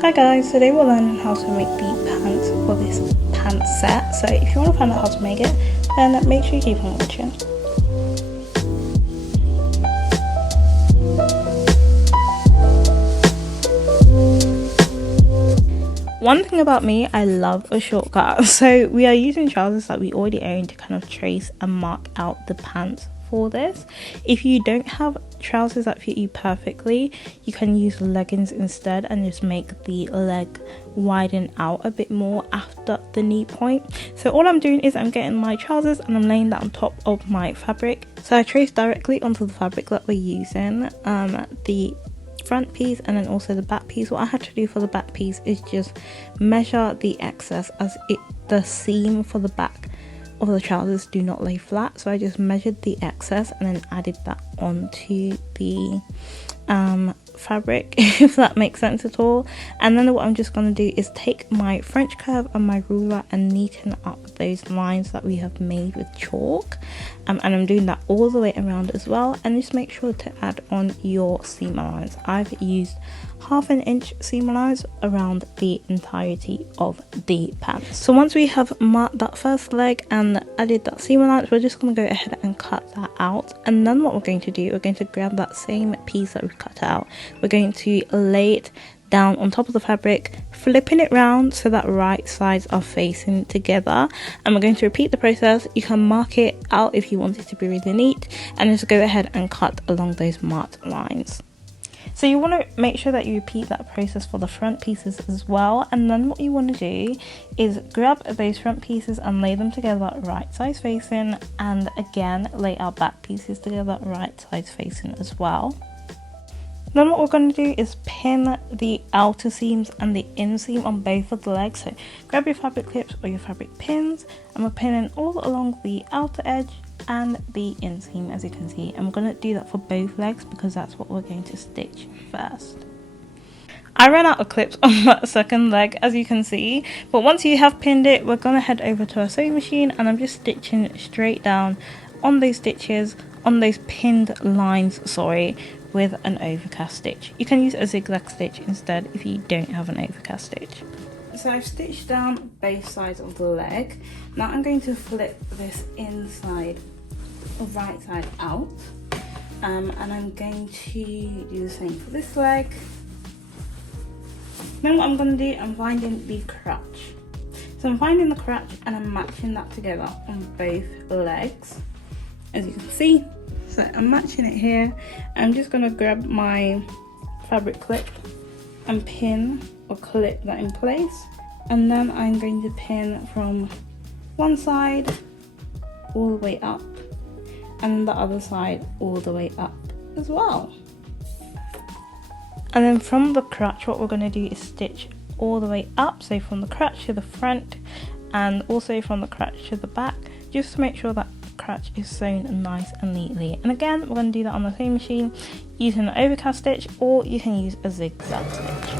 Hi guys, today we're learning how to make the pants for this pant set. So if you want to find out how to make it, then make sure you keep on watching. One thing about me, I love a shortcut. So we are using trousers that we already own to kind of trace and mark out the pants for this. If you don't have trousers that fit you perfectly, you can use leggings instead and just make the leg widen out a bit more after the knee point. So all I'm doing is I'm getting my trousers and I'm laying that on top of my fabric. So I trace directly onto the fabric that we're using, the front piece and then also the back piece. What I had to do for the back piece is just measure the excess, as the seam for the back of the trousers do not lay flat, so I just measured the excess and then added that onto the fabric, if that makes sense at all. And then what I'm just going to do is take my French curve and my ruler and neaten up those lines that we have made with chalk, and I'm doing that all the way around as well. And just make sure to add on your seam allowance. I've used 1/2 inch seam allowance around the entirety of the pants. So once we have marked that first leg and added that seam allowance, we're just going to go ahead and cut that out. And then what we're going to do, we're going to grab that same piece that we cut out, we're going to lay it down on top of the fabric, flipping it round so that right sides are facing together, and we're going to repeat the process. You can mark it out if you want it to be really neat, and just go ahead and cut along those marked lines. So you want to make sure that you repeat that process for the front pieces as well. And then what you want to do is grab those front pieces and lay them together right sides facing, and again lay our back pieces together right sides facing as well. Then what we're going to do is pin the outer seams and the inseam on both of the legs. So grab your fabric clips or your fabric pins, and we're pinning all along the outer edge and the inseam, as you can see. And we're going to do that for both legs because that's what we're going to stitch first. I ran out of clips on that second leg, as you can see, but once you have pinned it, we're going to head over to our sewing machine, and I'm just stitching straight down on those stitches, on those pinned lines, with an overcast stitch. You can use a zigzag stitch instead if you don't have an overcast stitch. So I've stitched down both sides of the leg. Now I'm going to flip this inside or right side out, and I'm going to do the same for this leg. Then what I'm going to do, I'm finding the crotch. So I'm finding the crotch and I'm matching that together on both legs, as you can see. So I'm matching it here. I'm just going to grab my fabric clip and pin or clip that in place, and then I'm going to pin from one side all the way up and the other side all the way up as well. And then from the crotch, what we're going to do is stitch all the way up, so from the crotch to the front and also from the crotch to the back, just to make sure that crotch is sewn nice and neatly. And again, we're going to do that on the sewing machine using an overcast stitch, or you can use a zigzag stitch.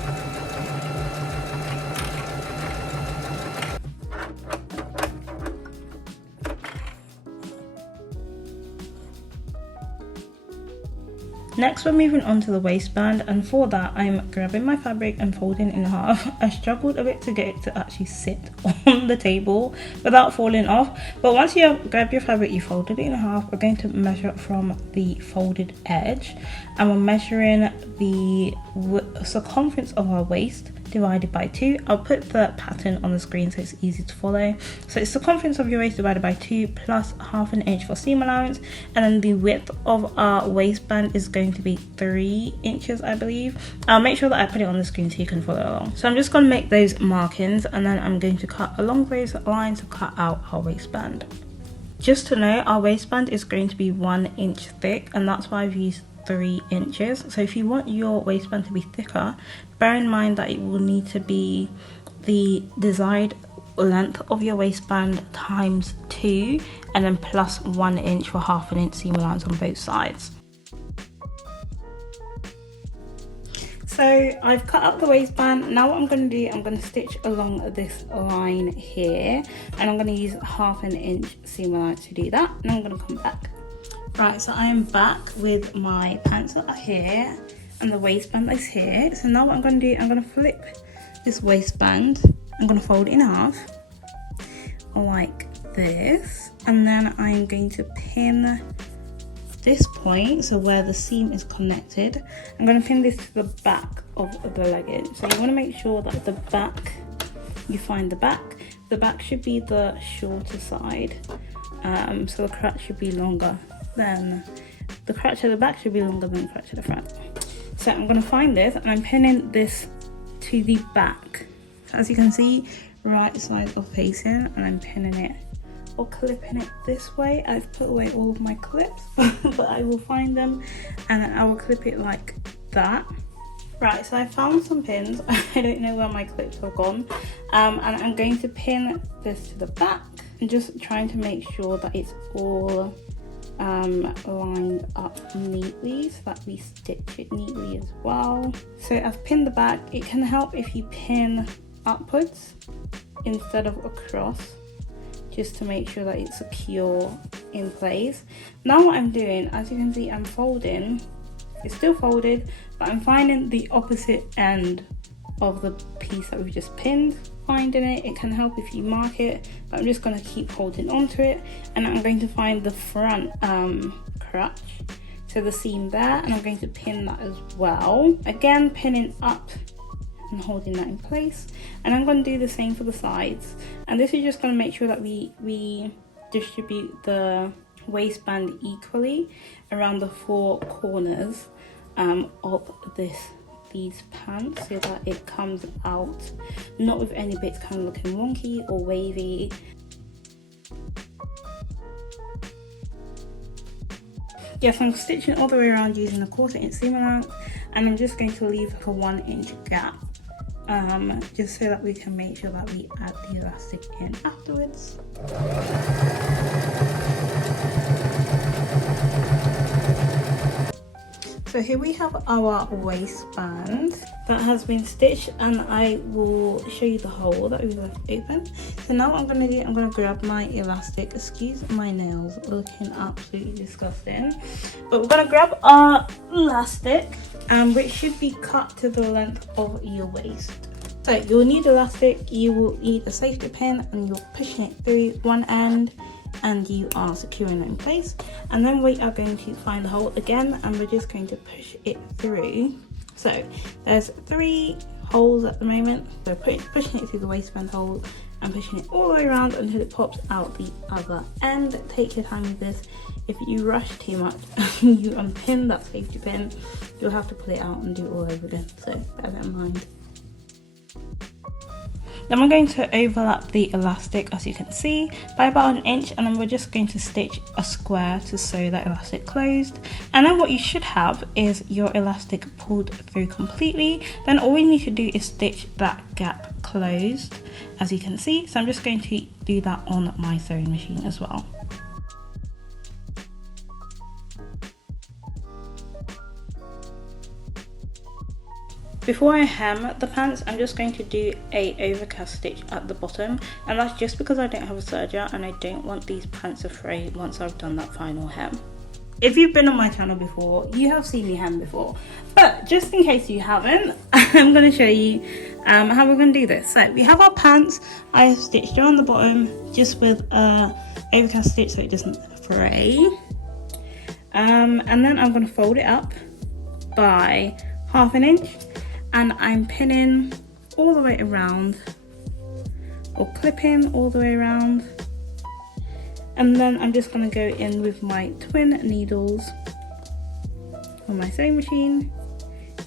Next we're moving on to the waistband, and for that I'm grabbing my fabric and folding it in half. I struggled a bit to get it to actually sit on the table without falling off, but once you have grabbed your fabric, you folded it in half, we're going to measure from the folded edge, and we're measuring the circumference of our waist divided by 2. I'll put the pattern on the screen so it's easy to follow. So it's circumference of your waist divided by 2 plus 1/2 inch for seam allowance, and then the width of our waistband is going to be 3 inches, I believe. I'll make sure that I put it on the screen so you can follow along. So I'm just going to make those markings, and then I'm going to cut along those lines to cut out our waistband. Just to know, our waistband is going to be 1 inch thick, and that's why I've used 3 inches. So if you want your waistband to be thicker, bear in mind that it will need to be the desired length of your waistband times 2, and then plus 1 inch for 1/2 inch seam allowance on both sides. So I've cut up the waistband. Now what I'm going to do, I'm going to stitch along this line here, and I'm going to use 1/2 inch seam allowance to do that, and I'm going to come back. Right, so I am back with my pants that are here and the waistband that's here. So now what I'm going to do, I'm going to flip this waistband, I'm going to fold it in half like this, and then I'm going to pin this point, so where the seam is connected, I'm going to pin this to the back of the legging. So you want to make sure that the back, you find the back should be the shorter side, so the crotch should be longer than the crotch at the back should be longer than the crotch at the front. So I'm going to find this and I'm pinning this to the back. So as you can see, right side of facing, and I'm pinning it or clipping it this way. I've put away all of my clips, but I will find them and then I will clip it like that. Right, so I found some pins. I don't know where my clips have gone, and I'm going to pin this to the back and just trying to make sure that it's all lined up neatly so that we stitch it neatly as well. So I've pinned the back. It can help if you pin upwards instead of across, just to make sure that it's secure in place. Now what I'm doing, as you can see, I'm folding. It's still folded, but I'm finding the opposite end of the piece that we've just pinned. Finding it, it can help if you mark it, but I'm just going to keep holding onto it, and I'm going to find the front crotch, so the seam there, and I'm going to pin that as well. Again, pinning up and holding that in place, and I'm going to do the same for the sides, and this is just going to make sure that we distribute the waistband equally around the four corners of these pants, so that it comes out not with any bits kind of looking wonky or wavy. Yes, I'm stitching all the way around using a 1/4 inch seam allowance, and I'm just going to leave a 1 inch gap, just so that we can make sure that we add the elastic in afterwards. So here we have our waistband that has been stitched, and I will show you the hole that we left open. So now what I'm going to do, I'm going to grab my elastic. Excuse my nails, looking absolutely disgusting. But we're going to grab our elastic, which should be cut to the length of your waist. So you'll need elastic, you will need a safety pin, and you're pushing it through one end, and you are securing it in place, and then we are going to find the hole again, and we're just going to push it through. So there's 3 holes at the moment, so pushing it through the waistband hole and pushing it all the way around until it pops out the other end. Take your time with this. If you rush too much and you unpin that safety pin, you'll have to pull it out and do it all over again, so bear that in mind. Then we're going to overlap the elastic, as you can see, by about 1 inch, and then we're just going to stitch a square to sew that elastic closed. And then what you should have is your elastic pulled through completely. Then all we need to do is stitch that gap closed, as you can see. So I'm just going to do that on my sewing machine as well. Before I hem the pants, I'm just going to do a overcast stitch at the bottom, and that's just because I don't have a serger and I don't want these pants to fray once I've done that final hem. If you've been on my channel before, you have seen me hem before, but just in case you haven't, I'm going to show you how we're going to do this. So we have our pants. I have stitched around the bottom just with a overcast stitch so it doesn't fray, and then I'm going to fold it up by 1/2 inch. And I'm pinning all the way around, or clipping all the way around, and then I'm just going to go in with my twin needles on my sewing machine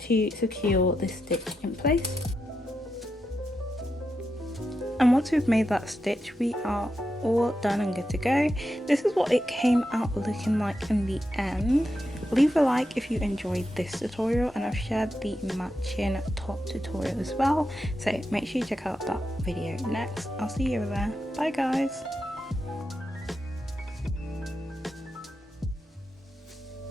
to secure this stitch in place. And once we've made that stitch, we are all done and good to go. This is what it came out looking like in the end. Leave a like if you enjoyed this tutorial, and I've shared the matching top tutorial as well, so make sure you check out that video next. I'll see you over there. Bye guys.